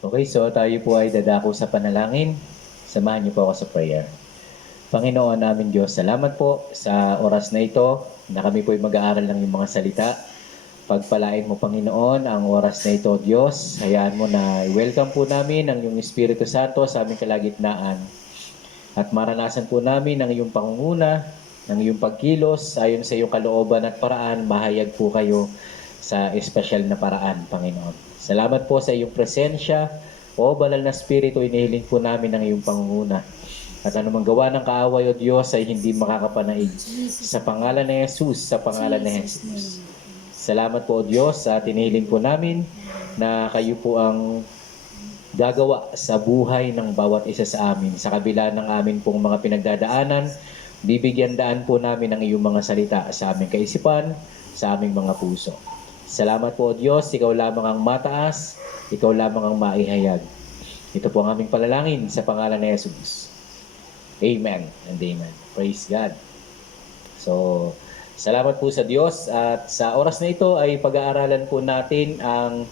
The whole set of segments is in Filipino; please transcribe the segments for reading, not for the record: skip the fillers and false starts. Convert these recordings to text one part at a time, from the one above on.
Okay, so tayo po ay dadako sa panalangin. Samahan niyo po ako sa prayer. Panginoon namin Diyos, salamat po sa oras na ito na kami po ay mag-aaral ng iyong mga salita. Pagpalain mo, Panginoon, ang oras na ito, Diyos. Hayaan mo na i-welcome po namin ang iyong Espiritu Santo sa aming kalagitnaan. At maranasan po namin ang iyong pangunguna, ng iyong pagkilos, ayon sa iyong kalooban at paraan, mahayag po kayo sa espesyal na paraan, Panginoon. Salamat po sa iyong presensya. O banal na Espiritu, inihiling po namin ang iyong pangunguna. At anumang gawa ng kaaway o Diyos ay hindi makakapanaig. Sa pangalan ni Jesus, sa pangalan ni Jesus. Salamat po o Diyos at inihiling po namin na kayo po ang gagawa sa buhay ng bawat isa sa amin. Sa kabila ng amin pong mga pinagdadaanan, bibigyan daan po namin ang iyong mga salita sa aming kaisipan, sa aming mga puso. Salamat po o Diyos, ikaw lamang ang mataas, ikaw lamang ang maihayag. Ito po ang aming palalangin sa pangalan ni Jesus. Amen and amen. Praise God. So, salamat po sa Diyos at sa oras na ito ay pag-aaralan po natin ang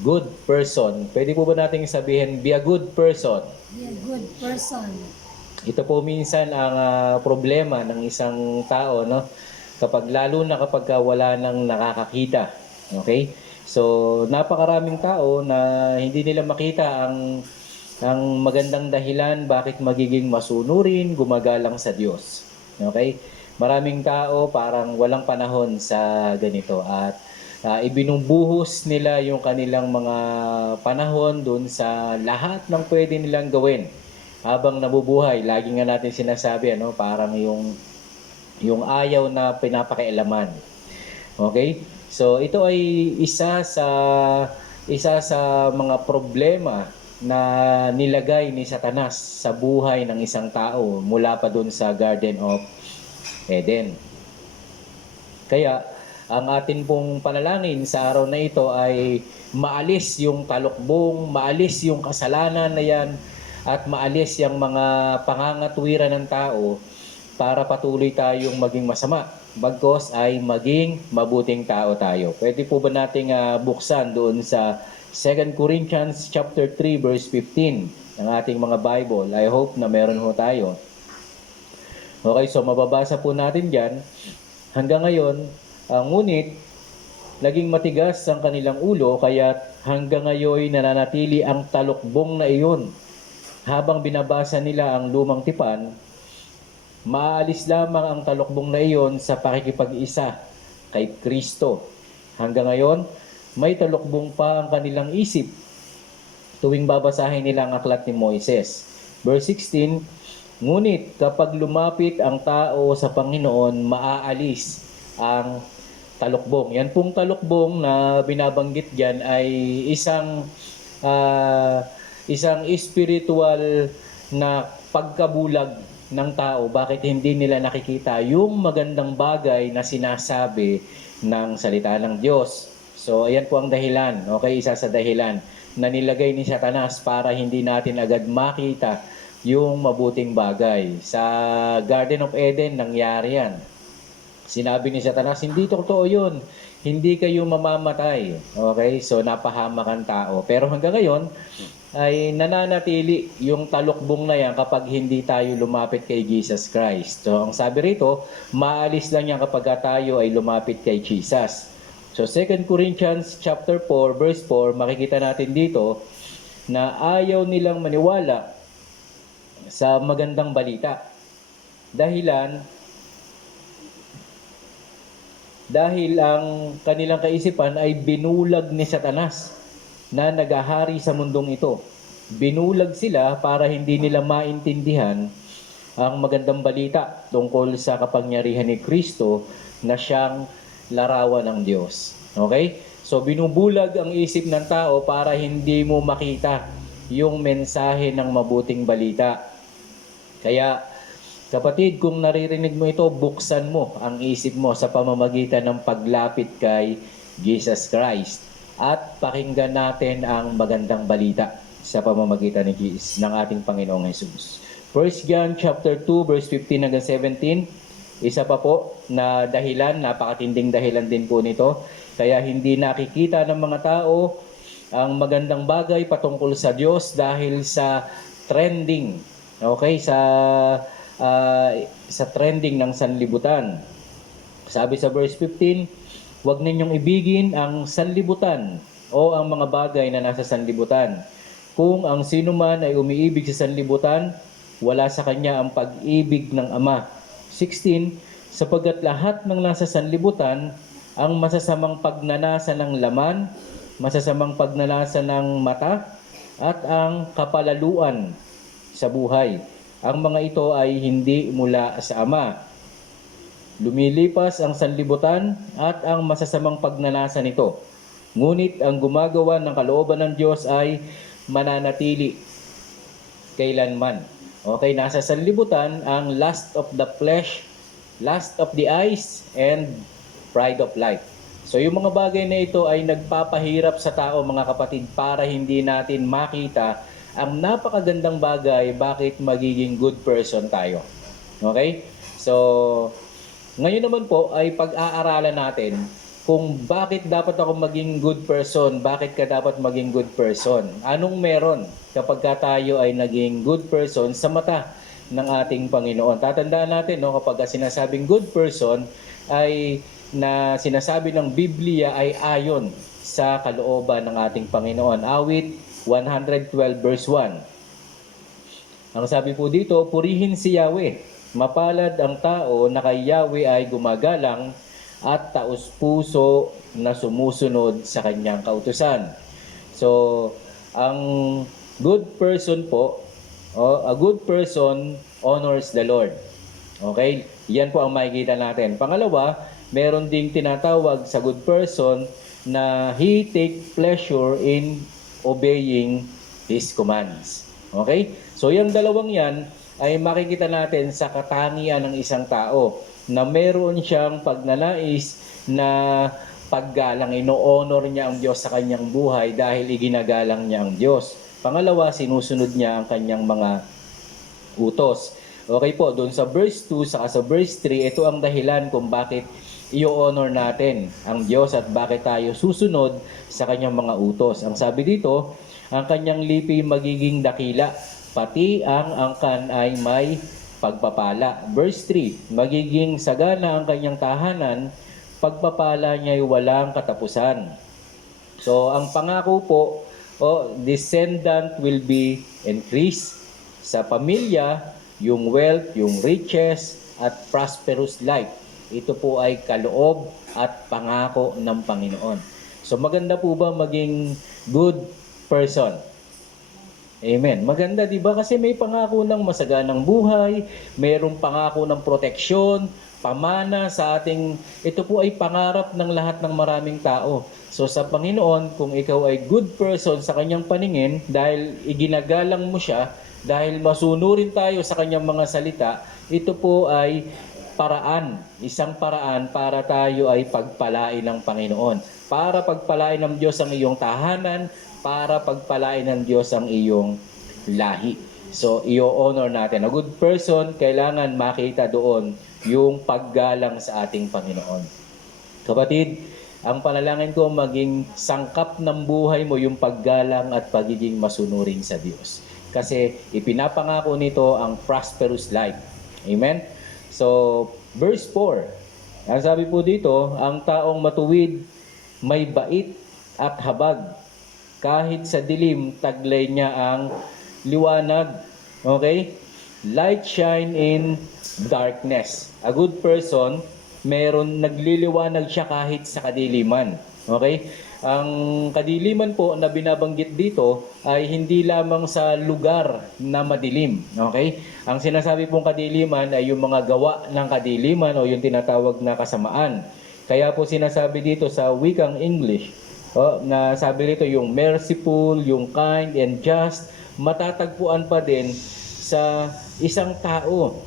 good person. Pwede po ba nating sabihin, be a good person? Be a good person. Ito po minsan ang problema ng isang tao, no? Lalo na kapag wala nang nakakakita. Okay? So, napakaraming tao na hindi nila makita ang magandang dahilan bakit magiging masunurin, gumagalang sa Diyos. Okay? Maraming tao parang walang panahon sa ganito at ibinubuhos nila yung kanilang mga panahon dun sa lahat ng pwede nilang gawin habang nabubuhay. Lagi nga natin sinasabi, parang yung ayaw na pinapakialaman. Okay? So ito ay isa sa mga problema na nilagay ni Satanas sa buhay ng isang tao mula pa dun sa Garden of Eden. Kaya ang atin pong panalangin sa araw na ito ay maalis yung talukbong, maalis yung kasalanan na yan, at maalis yung mga pangangatwiran ng tao para patuloy tayong maging masama. Bagkos ay maging mabuting tao tayo. Pwede po ba nating buksan doon sa 2 Corinthians chapter 3 verse 15 ng ating mga Bible. I hope na meron ho tayo. Okay, so mababasa po natin dyan. Hanggang ngayon, ngunit naging matigas ang kanilang ulo, kaya hanggang ngayon nananatili ang talukbong na iyon. Habang binabasa nila ang lumang tipan, maalis lamang ang talukbong na iyon sa pakikipag-isa kay Kristo. Hanggang ngayon, may talukbong pa ang kanilang isip tuwing babasahin nila ang aklat ni Moises. Verse 16, ngunit kapag lumapit ang tao sa Panginoon, maaalis ang talukbong. Yan pong talukbong na binabanggit diyan ay isang spiritual na pagkabulag ng tao. Bakit hindi nila nakikita yung magandang bagay na sinasabi ng salita ng Diyos? So, ayan po ang dahilan. Okay, isa sa dahilan na nilagay ni Satanas para hindi natin agad makita yung mabuting bagay. Sa Garden of Eden, nangyari yan. Sinabi ni Satanas, hindi totoo yun. Hindi kayo mamamatay. Okay? So, napahamak ang tao. Pero hanggang ngayon, ay nananatili yung talukbong na yan kapag hindi tayo lumapit kay Jesus Christ. So, ang sabi rito, maalis lang yan kapag tayo ay lumapit kay Jesus. So, 2 Corinthians chapter 4, verse 4, makikita natin dito na ayaw nilang maniwala sa magandang balita. Dahil ang kanilang kaisipan ay binulag ni Satanas na nagahari sa mundong ito. Binulag sila para hindi nila maintindihan ang magandang balita tungkol sa kapangyarihan ni Kristo na siyang larawan ng Diyos. Okay? So binubulag ang isip ng tao para hindi mo makita yung mensahe ng mabuting balita. Kaya kapatid, kung naririnig mo ito, buksan mo ang isip mo sa pamamagitan ng paglapit kay Jesus Christ. At pakinggan natin ang magandang balita sa pamamagitan ng ating Panginoong Jesus. 1 John chapter 2 verse 15 hanggang 17, isa pa po na dahilan, napakatinding dahilan din po nito. Kaya hindi nakikita ng mga tao ang magandang bagay patungkol sa Diyos dahil sa trending. Okay, ah, sa trending ng sanlibutan. Sabi sa verse 15, huwag ninyong ibigin ang sanlibutan o ang mga bagay na nasa sanlibutan. Kung ang sino man ay umiibig sa sanlibutan, wala sa kanya ang pag-ibig ng Ama. 16, sapagkat lahat ng nasa sanlibutan, ang masasamang pagnanasa ng laman, masasamang pagnanasa ng mata, at ang kapalaluan sa buhay. Ang mga ito ay hindi mula sa Ama. Lumilipas ang sanlibutan at ang masasamang pagnanasa nito. Ngunit ang gumagawa ng kalooban ng Diyos ay mananatili kailanman. Okay, nasa sanlibutan ang lust of the flesh, lust of the eyes, and pride of life. So yung mga bagay na ito ay nagpapahirap sa tao, mga kapatid, para hindi natin makita ang napakagandang bagay bakit magiging good person tayo. Okay? So, ngayon naman po ay pag-aaralan natin kung bakit dapat ako maging good person, bakit ka dapat maging good person. Anong meron kapag tayo ay naging good person sa mata ng ating Panginoon. Tatandaan natin, no, kapag sinasabing good person ay na sinasabi ng Biblia ay ayon sa kalooban ng ating Panginoon. Awit 112 verse 1. Ang sabi po dito, purihin si Yahweh. Mapalad ang tao na kay Yahweh ay gumagalang at taos-puso na sumusunod sa kanyang kautusan. So, ang good person po, a good person honors the Lord. Okay? Yan po ang makikita natin. Pangalawa, meron ding tinatawag sa good person na he take pleasure in obeying His commands. Okay? So, yung dalawang yan ay makikita natin sa katangian ng isang tao na meron siyang pagnanais na paggalang, ino-honor niya ang Diyos sa kanyang buhay dahil iginagalang niya ang Diyos. Pangalawa, sinusunod niya ang kanyang mga utos. Okay po, doon sa verse 2 saka sa verse 3, ito ang dahilan kung bakit i-honor natin ang Diyos at bakit tayo susunod sa kanyang mga utos. Ang sabi dito, ang kanyang lipi magiging dakila, pati ang angkan ay may pagpapala. Verse 3, magiging sagana ang kanyang tahanan, pagpapala niya ay walang katapusan. So, ang pangako po, descendant will be increased sa pamilya, yung wealth, yung riches, at prosperous life. Ito po ay kaloob at pangako ng Panginoon. So, maganda po ba maging good person? Amen. Maganda, di ba? Kasi may pangako ng masaganang buhay, mayroong pangako ng proteksyon, pamana sa ating, ito po ay pangarap ng lahat ng maraming tao. So sa Panginoon, kung ikaw ay good person sa kanyang paningin, dahil iginagalang mo siya, dahil masunurin tayo sa kanyang mga salita, ito po ay paraan, isang paraan para tayo ay pagpalain ng Panginoon. Para pagpalain ng Diyos ang iyong tahanan, para pagpalain ng Diyos ang iyong lahi. So, i-honor natin. A good person, kailangan makita doon yung paggalang sa ating Panginoon. Kapatid, ang panalangin ko maging sangkap ng buhay mo yung paggalang at pagiging masunurin sa Diyos. Kasi ipinapangako nito ang prosperous life. Amen? So, verse 4. Ang sabi po dito, ang taong matuwid, may bait at habag. Kahit sa dilim, taglay niya ang liwanag. Okay? Light shine in darkness. A good person, meron nagliliwanag siya kahit sa kadiliman. Okay? Ang kadiliman po na binabanggit dito ay hindi lamang sa lugar na madilim. Okay? Ang sinasabi pong kadiliman ay yung mga gawa ng kadiliman o yung tinatawag na kasamaan. Kaya po sinasabi dito sa wikang English, na sabi rito yung merciful, yung kind and just, matatagpuan pa din sa isang tao.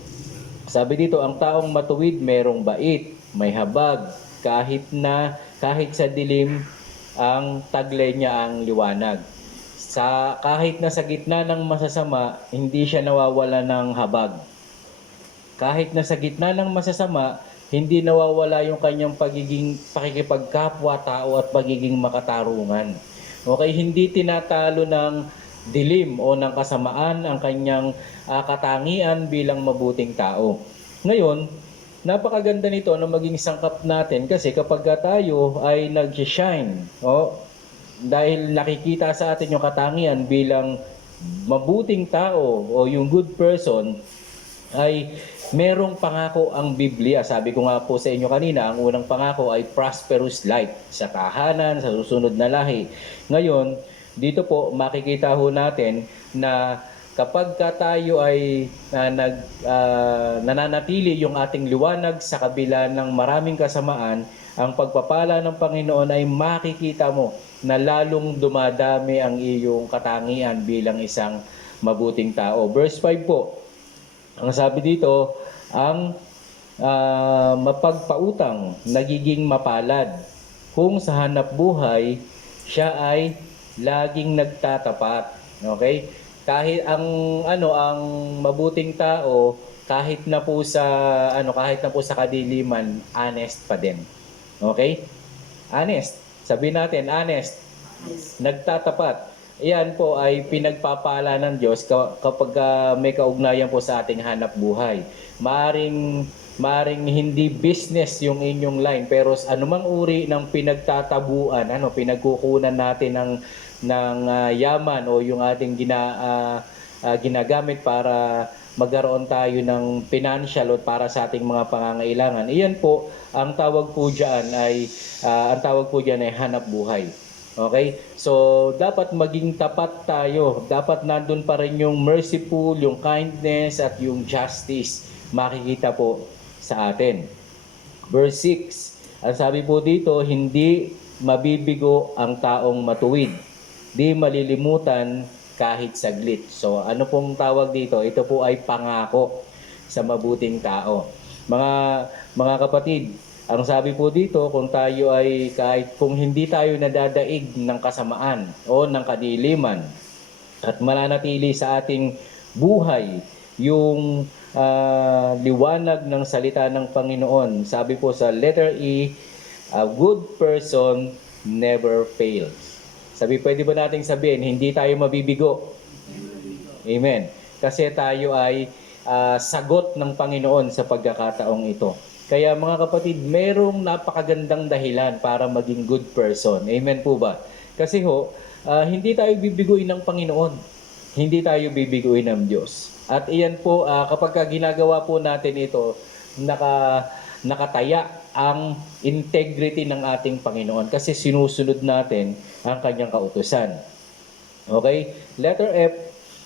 Sabi dito, ang taong matuwid merong bait, may habag, kahit sa dilim, ang taglay niya ang liwanag. Kahit na sa gitna ng masasama, hindi siya nawawala ng habag. Kahit na sa gitna ng masasama, hindi nawawala yung kanyang pakikipagkapwa-tao at pagiging makatarungan. Okay, hindi tinatalo ng dilim o ng kasamaan ang kanyang katangian bilang mabuting tao. Ngayon, napakaganda nito na maging sangkap natin kasi kapag tayo ay nag-shine, dahil nakikita sa atin yung katangian bilang mabuting tao o yung good person, ay merong pangako ang Biblia. Sabi ko nga po sa inyo kanina, ang unang pangako ay prosperous life sa tahanan, sa susunod na lahi. Ngayon, dito po makikita ho natin na kapag tayo ay nananatili yung ating liwanag sa kabila ng maraming kasamaan, ang pagpapala ng Panginoon ay makikita mo na lalong dumadami ang iyong katangian bilang isang mabuting tao. Verse 5 po, ang sabi dito, ang mapagpautang nagiging mapalad kung sa hanap buhay siya ay laging nagtatapat. Okay? Kahit ang mabuting tao, kahit na po sa kadiliman, honest pa din. Okay? Honest. Sabihin natin, honest. Nagtatapat. Iyan po ay pinagpapala ng Diyos kapag may kaugnayan po sa ating hanap buhay. Maaring hindi business yung inyong line, pero anumang uri ng pinagtatabuan, pinagkukunan natin ng yaman o yung ating ginagamit para magkaroon tayo ng financial o para sa ating mga pangangailangan. Iyan po, ang tawag po diyan ay hanap buhay. Okay? So, dapat maging tapat tayo. Dapat nandun pa rin yung merciful, yung kindness, at yung justice. Makikita po sa atin. Verse 6. Ang sabi po dito, hindi mabibigo ang taong matuwid. Di malilimutan kahit saglit. So, ano pong tawag dito? Ito po ay pangako sa mabuting tao. Mga kapatid, ang sabi po dito, kung tayo ay kung hindi tayo nadadaig ng kasamaan o ng kadiliman at mananatili sa ating buhay yung liwanag ng salita ng Panginoon. Sabi po sa letter E, a good person never fails. Pwede ba nating sabihin, hindi tayo mabibigo? Amen. Kasi tayo ay sagot ng Panginoon sa pagkakataong ito. Kaya mga kapatid, merong napakagandang dahilan para maging good person. Amen po ba? Kasi hindi tayo bibiguin ng Panginoon. Hindi tayo bibiguin ng Diyos. At iyan po, kapag ginagawa po natin ito, nakataya ang integrity ng ating Panginoon kasi sinusunod natin ang kanyang kautusan. Okay? Letter F,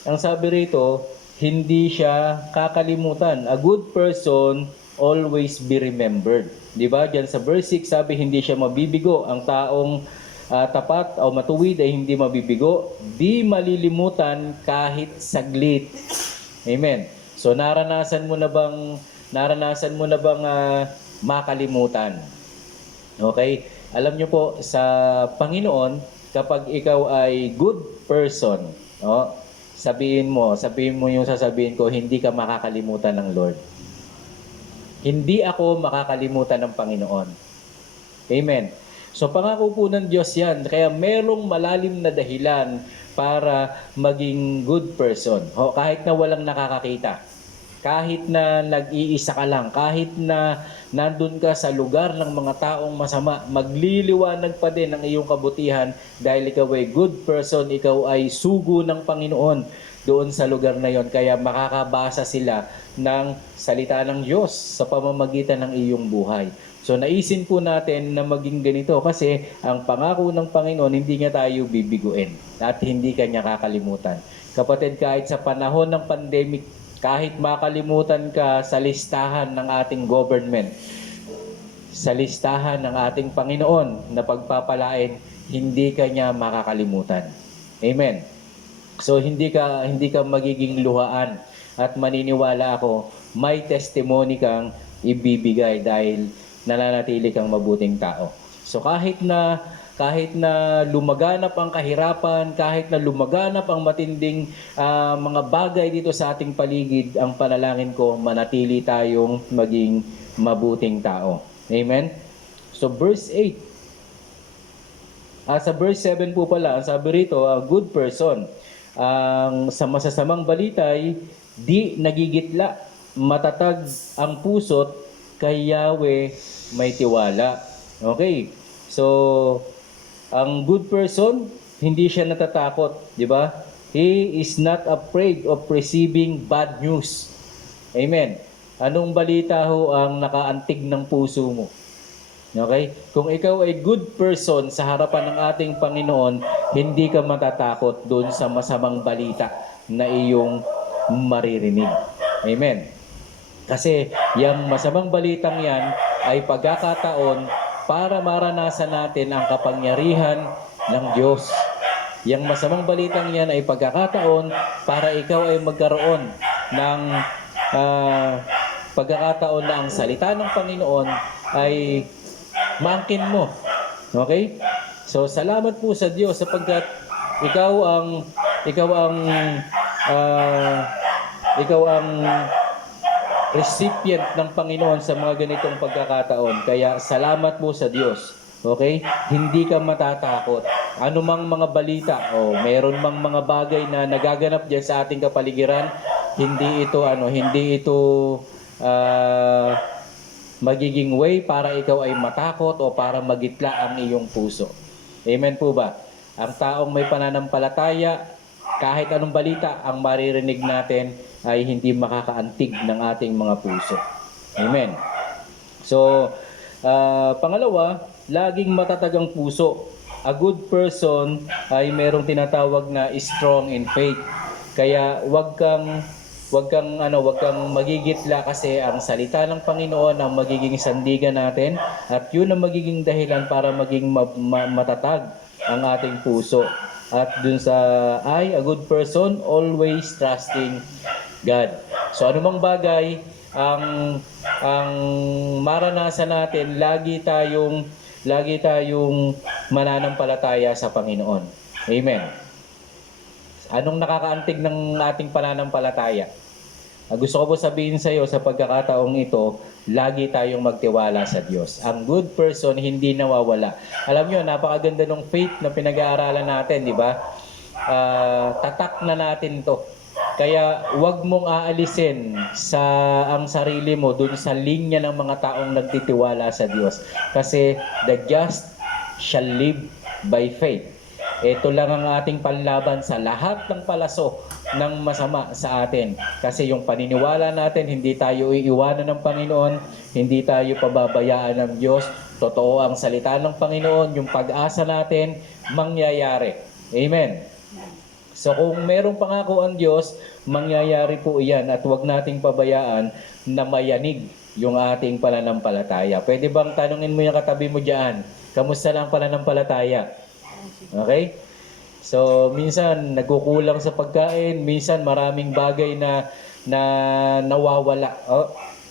ang sabi rito, hindi siya kakalimutan. A good person always be remembered. Di ba? Diyan sa verse 6 sabi, hindi siya mabibigo. Ang taong tapat o matuwid ay hindi mabibigo. Di malilimutan kahit saglit. Amen. So naranasan mo na bang makalimutan? Okay? Alam niyo po, sa Panginoon, kapag ikaw ay good person, sabihin mo yung sasabihin ko, hindi ka makakalimutan ng Lord. Hindi ako makakalimutan ng Panginoon. Amen. So pangako po ng Diyos yan. Kaya merong malalim na dahilan para maging good person. Kahit na walang nakakakita. Kahit na nag-iisa ka lang. Kahit na nandun ka sa lugar ng mga taong masama. Magliliwanag pa din ang iyong kabutihan dahil ikaw ay good person. Ikaw ay sugo ng Panginoon doon sa lugar na yon. Kaya makakabasa sila ng salita ng Diyos sa pamamagitan ng iyong buhay. So naisin po natin na maging ganito kasi ang pangako ng Panginoon hindi niya tayo bibiguin at hindi kanya kakalimutan. Kapatid, kahit sa panahon ng pandemic, kahit makalimutan ka sa listahan ng ating government, sa listahan ng ating Panginoon na pagpapalain, hindi kanya makakalimutan. Amen. So hindi ka magiging luhaan at maniniwala ako, may testimony kang ibibigay dahil nananatili kang mabuting tao. So kahit na lumaganap ang kahirapan, kahit na lumaganap ang matinding mga bagay dito sa ating paligid, ang panalangin ko, manatili tayong maging mabuting tao. Amen? So verse 8. Sa verse 7 po pala, ang sabi rito, a good person. Ang sa masasamang balitay, di nagigitla, matatag ang puso't kay Yahweh may tiwala. Okay. So, ang good person, hindi siya natatakot, di ba? He is not afraid of receiving bad news. Amen. Anong balita ho ang nakaantig ng puso mo? Okay? Kung ikaw ay good person sa harapan ng ating Panginoon, hindi ka matatakot doon sa masamang balita na iyong maririnig. Amen. Kasi yung masamang balitang yan ay pagkakataon para maranasan natin ang kapangyarihan ng Diyos. Yung masamang balitang yan ay pagkakataon para ikaw ay magkaroon ng pagkakataon na ang salita ng Panginoon ay maangkin mo. Okay? So salamat po sa Diyos sapagkat ikaw ang recipient ng Panginoon sa mga ganitong pagkakataon. Kaya salamat po sa Diyos. Okay? Hindi ka matatakot. Ano mang mga balita o meron mang mga bagay na nagaganap diyan sa ating kapaligiran, hindi ito magiging way para ikaw ay matakot o para magitla ang iyong puso. Amen po ba? Ang taong may pananampalataya, kahit anong balita ang maririnig natin ay hindi makakaantig ng ating mga puso. Amen. So, pangalawa, laging matatag ang puso. A good person ay merong tinatawag na strong in faith. Kaya wag kang magigitla kasi ang salita ng Panginoon ang magiging sandigan natin at yun ang magiging dahilan para maging matatag ang ating puso. At dun sa a good person always trusting God. So anumang bagay ang maranasan natin, lagi tayong mananampalataya sa Panginoon. Amen. Anong nakakaantig ng ating pananampalataya? Gusto ko po sabihin sa iyo sa pagkakataong ito, lagi tayong magtiwala sa Diyos. Ang good person hindi nawawala. Alam niyo, napakaganda ng faith na pinag-aaralan natin, di ba? Tatak na natin to. Kaya wag mong aalisin ang sarili mo dun sa linya ng mga taong nagtitiwala sa Diyos. Kasi the just shall live by faith. Ito lang ang ating panlaban sa lahat ng palaso ng masama sa atin. Kasi yung paniniwala natin, hindi tayo iiwanan ng Panginoon, hindi tayo pababayaan ng Diyos. Totoo ang salita ng Panginoon, yung pag-asa natin, mangyayari. Amen. So kung merong pangako ang Diyos, mangyayari po iyan at huwag nating pabayaan na mayanig yung ating pananampalataya. Pwede bang tanungin mo yung katabi mo dyan? Kamusta na ang pananampalataya? Okay? So, minsan nagkukulang sa pagkain, minsan maraming bagay na nawawala.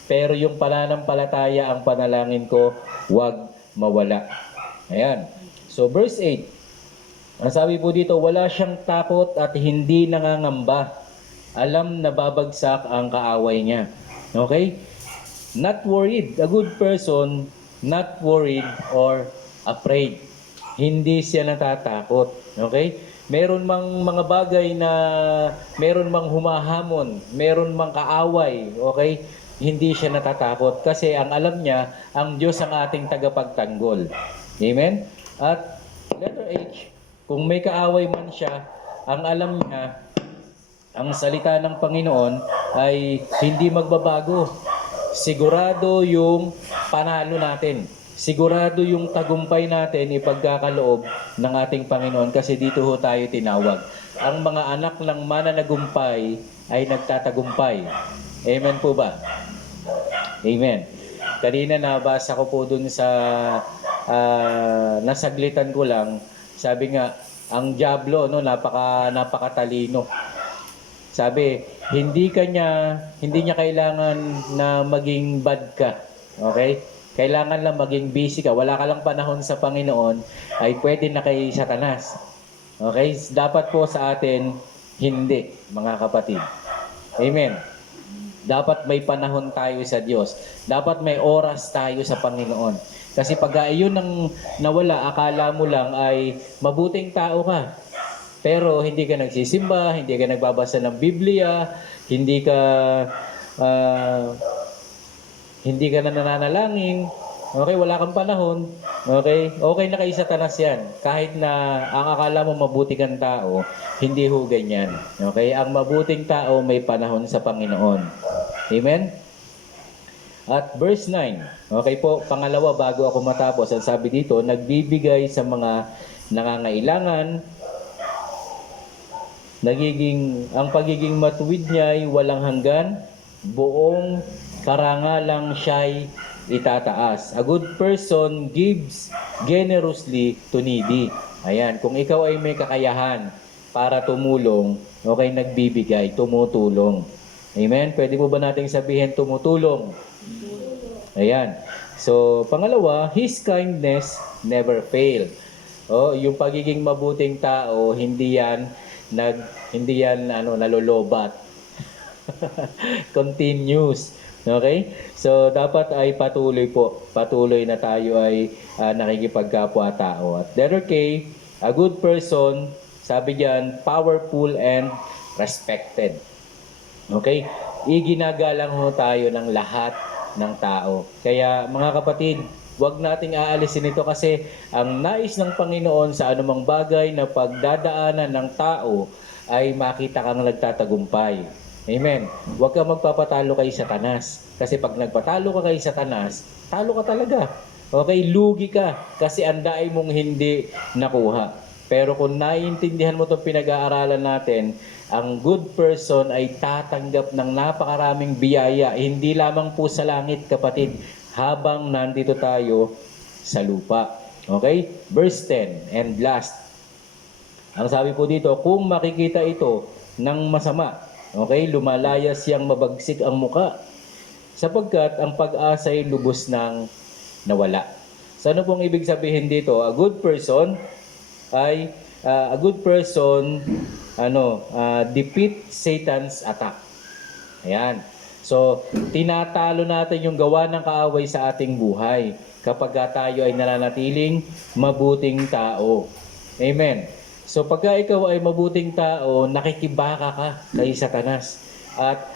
Pero yung pananampalataya, ang panalangin ko, huwag mawala. Ayan. So, verse 8. Ang sabi po dito, wala siyang takot at hindi nangangamba. Alam na babagsak ang kaaway niya. Okay? Not worried. A good person, not worried or afraid. Hindi siya natatakot. Okay? Meron mang mga bagay na meron mang humahamon, meron mang kaaway, okay? Hindi siya natatakot kasi ang alam niya, ang Diyos ang ating tagapagtanggol. Amen? At letter H, kung may kaaway man siya, ang alam niya, ang salita ng Panginoon ay hindi magbabago. Sigurado yung panalo natin. Sigurado yung tagumpay natin ipagkakaloob ng ating Panginoon kasi dito ho tayo tinawag. Ang mga anak ng mananagumpay ay nagtatagumpay. Amen po ba? Amen. Kanina nabasa ko po dun sa nasaglitan ko lang, sabi nga, ang diablo napakatalino. Sabi, hindi niya kailangan na maging bad ka. Okay? Kailangan lang maging busy ka. Wala ka lang panahon sa Panginoon, ay pwede na kay Satanas. Okay? Dapat po sa atin, hindi, mga kapatid. Amen. Dapat may panahon tayo sa Diyos. Dapat may oras tayo sa Panginoon. Kasi pag yun ang nawala, akala mo lang ay mabuting tao ka. Pero hindi ka nagsisimba, hindi ka nagbabasa ng Biblia, hindi ka ah, hindi ka na nananalangin, okay, wala kang panahon, okay, okay na kay Satanas yan. Kahit na ang akala mo mabuti kang tao, hindi ho ganyan. Okay, ang mabuting tao may panahon sa Panginoon. Amen? At verse 9, okay po, pangalawa bago ako matapos, ang sabi dito, nagbibigay sa mga nangangailangan, ang pagiging matuwid niya ay walang hanggan, buong karangalang siya'y itataas. A good person gives generously to needy. Ayan, kung ikaw ay may kakayahan para tumulong, okay, nagbibigay, tumutulong. Amen? Pwede po ba nating sabihin tumutulong? Ayan. So, pangalawa, His kindness never fail. Oh, yung pagiging mabuting tao, hindi yan nalolobat. Continuous. Okay? So, dapat ay patuloy po. Patuloy na tayo ay nakikipagkapwa-tao. At letter K, a good person, sabi diyan, powerful and respected. Okay? Iginagalang ho tayo ng lahat ng tao. Kaya mga kapatid, huwag nating aalisin ito kasi ang nais ng Panginoon sa anumang bagay na pagdadaanan ng tao ay makita kang nagtatagumpay. Amen. Huwag kang magpapatalo kay Satanas. Kasi pag nagpatalo ka kay Satanas, talo ka talaga. Okay, lugi ka kasi ang dai mong hindi nakuha. Pero kung naiintindihan mo itong pinag-aaralan natin, ang good person ay tatanggap ng napakaraming biyaya, hindi lamang po sa langit, kapatid, habang nandito tayo sa lupa. Okay? Verse 10 and last. Ang sabi po dito, kung makikita ito ng masama, okay, lumalaya siyang mabagsik ang muka, sapagkat ang pag-asa ay lubos ng nawala. So ano pong ibig sabihin dito? A good person defeat Satan's attack. Ayan. So, tinatalo natin yung gawa ng kaaway sa ating buhay kapag tayo ay nananatiling mabuting tao. Amen. So, pagka ikaw ay mabuting tao, nakikibaka ka kay Satanas. At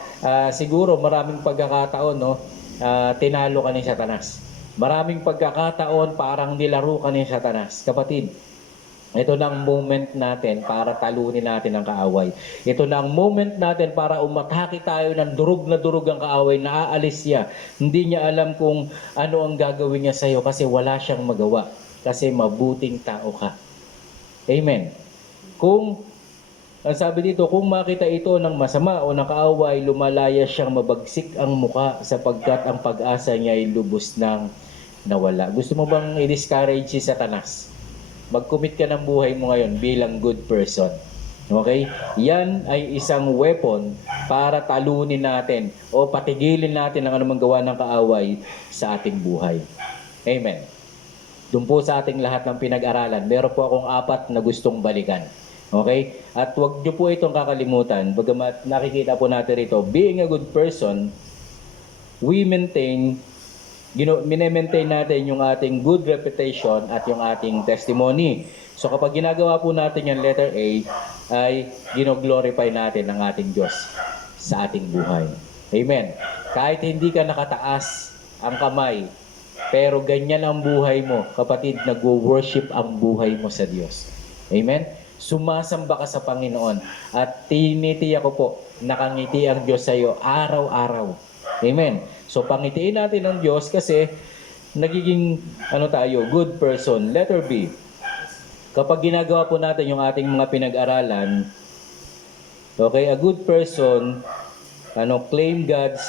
siguro maraming pagkakataon, tinalo ka ni Satanas. Maraming pagkakataon parang nilaro ka ni Satanas. Kapatid, ito na ang moment natin para talunin natin ang kaaway. Ito na ang moment natin para umatake tayo ng durug na durug ang kaaway, na aalis siya. Hindi niya alam kung ano ang gagawin niya sa iyo kasi wala siyang magawa. Kasi mabuting tao ka. Amen. Ang sabi dito, kung makita ito ng masama o ng kaaway, lumalaya siyang mabagsik ang muka sapagkat ang pag-asa niya ay lubos ng nawala. Gusto mo bang i-discourage si Satanas? Mag-commit ka ng buhay mo ngayon bilang good person. Okay? Yan ay isang weapon para talunin natin o patigilin natin ang anumang gawa ng kaaway sa ating buhay. Amen. Doon po sa ating lahat ng pinag-aralan, meron po akong 4 na gustong balikan. Okay? At huwag niyo po itong kakalimutan. Bagamat nakikita po natin rito, being a good person, mine-maintain natin yung ating good reputation at yung ating testimony. So kapag ginagawa po natin yung letter A, ay gino-glorify natin ang ating Diyos sa ating buhay. Amen. Kahit hindi ka nakataas ang kamay, pero ganyan ang buhay mo, kapatid, nag-worship ang buhay mo sa Diyos. Amen. Sumasamba ka sa Panginoon at tinitiyak ko po, nakangiti ang Diyos sa iyo araw-araw. Amen. So, pangitiin natin ng Diyos kasi nagiging good person. Letter B. Kapag ginagawa po natin yung ating mga pinag-aralan, okay, a good person, claim God's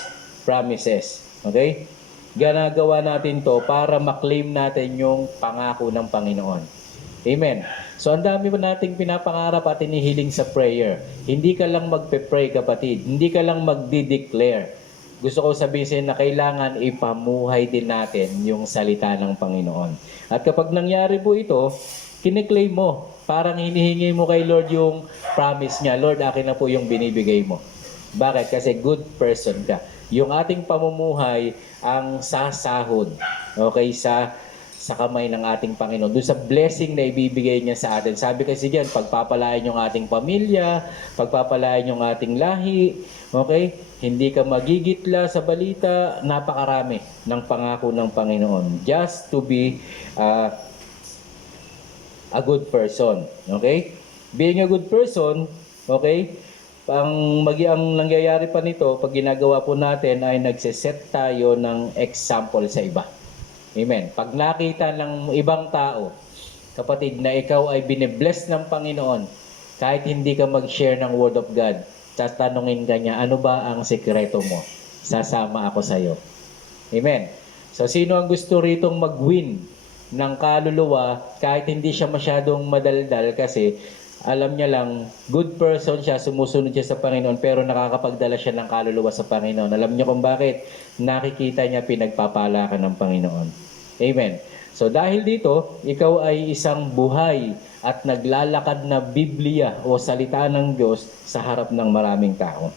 promises. Okay? Ginagawa natin to para maklaim natin yung pangako ng Panginoon. Amen. So, ang dami po nating pinapangarap at inihiling sa prayer. Hindi ka lang magpe-pray, kapatid. Hindi ka lang magdi-declare. Gusto ko sabihin na kailangan ipamuhay din natin yung salita ng Panginoon. At kapag nangyari po ito, kiniklaim mo. Parang hinihingi mo kay Lord yung promise niya. Lord, akin na po yung binibigay mo. Bakit? Kasi good person ka. Yung ating pamumuhay ang sasahod, okay, sa kamay ng ating Panginoon. Doon sa blessing na ibibigay niya sa atin. Sabi kasi diyan, pagpapalain yung ating pamilya, pagpapalain yung ating lahi, okay? Hindi ka magigitla sa balita, napakarami ng pangako ng Panginoon. Just to be a good person, okay? Being a good person, okay? Ang nangyayari pa nito, pag ginagawa po natin ay nagseset tayo ng example sa iba. Amen. Pag nakita ng ibang tao, kapatid, na ikaw ay binibless ng Panginoon, kahit hindi ka mag-share ng Word of God, tatanungin ka niya, ano ba ang sekreto mo? Sasama ako sa iyo. Amen. So, sino ang gusto ritong mag-win ng kaluluwa kahit hindi siya masyadong madaldal kasi alam niya lang, good person siya, sumusunod siya sa Panginoon, pero nakakapagdala siya ng kaluluwa sa Panginoon. Alam niyo kung bakit? Nakikita niya pinagpapala ka ng Panginoon. Amen. So dahil dito, ikaw ay isang buhay at naglalakad na Biblia o salita ng Diyos sa harap ng maraming tao.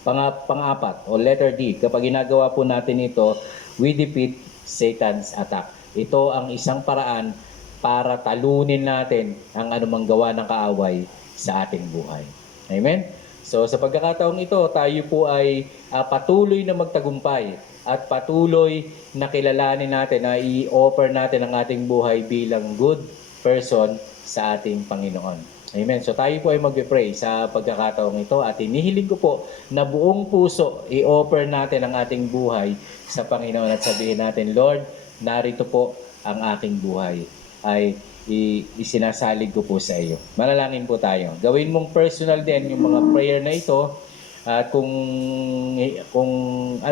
Pang-apat o letter D, kapag ginagawa po natin ito, we defeat Satan's attack. Ito ang isang paraan para talunin natin ang anumang gawa ng kaaway sa ating buhay. Amen? So sa pagkakataong ito, tayo po ay patuloy na magtagumpay at patuloy na kilalanin natin na i-offer natin ang ating buhay bilang good person sa ating Panginoon. Amen. So tayo po ay mag-pray sa pagkakataong ito at inihiling ko po na buong puso i-offer natin ang ating buhay sa Panginoon at sabihin natin, Lord, narito po ang aking buhay ay isinasalig ko po sa iyo. Manalangin po tayo. Gawin mong personal din yung mga prayer na ito at kung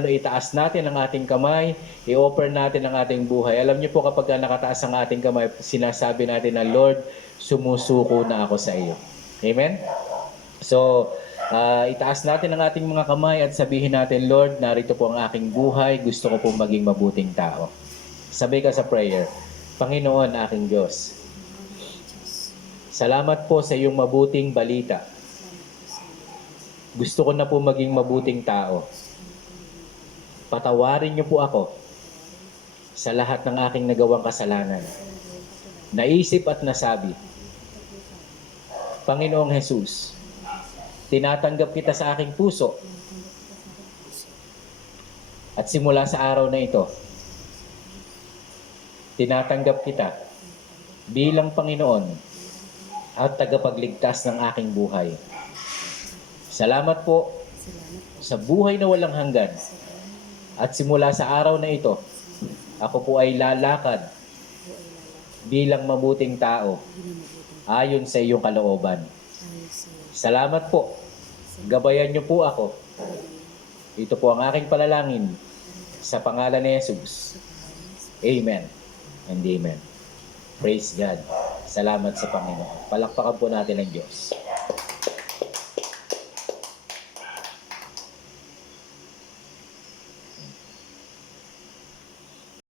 itaas natin ang ating kamay, i-offer natin ang ating buhay. Alam niyo po kapag nakataas ang ating kamay, sinasabi natin na Lord, sumusuko na ako sa iyo. Amen? So, itaas natin ang ating mga kamay at sabihin natin, Lord, narito po ang aking buhay. Gusto ko po maging mabuting tao. Sabay ka sa prayer. Panginoon, aking Diyos, salamat po sa iyong mabuting balita. Gusto ko na po maging mabuting tao. Patawarin niyo po ako sa lahat ng aking nagawang kasalanan, naisip at nasabi. Panginoong Jesus, tinatanggap kita sa aking puso. At simula sa araw na ito, tinatanggap kita bilang Panginoon at tagapagligtas ng aking buhay. Salamat po sa buhay na walang hanggan. At simula sa araw na ito, ako po ay lalakad bilang mabuting tao ayon sa iyong kalooban. Salamat po. Gabayan niyo po ako. Ito po ang aking panalangin sa pangalan ni Jesus. Amen and amen. Praise God. Salamat sa Panginoon. Palakpakan po natin ang Diyos.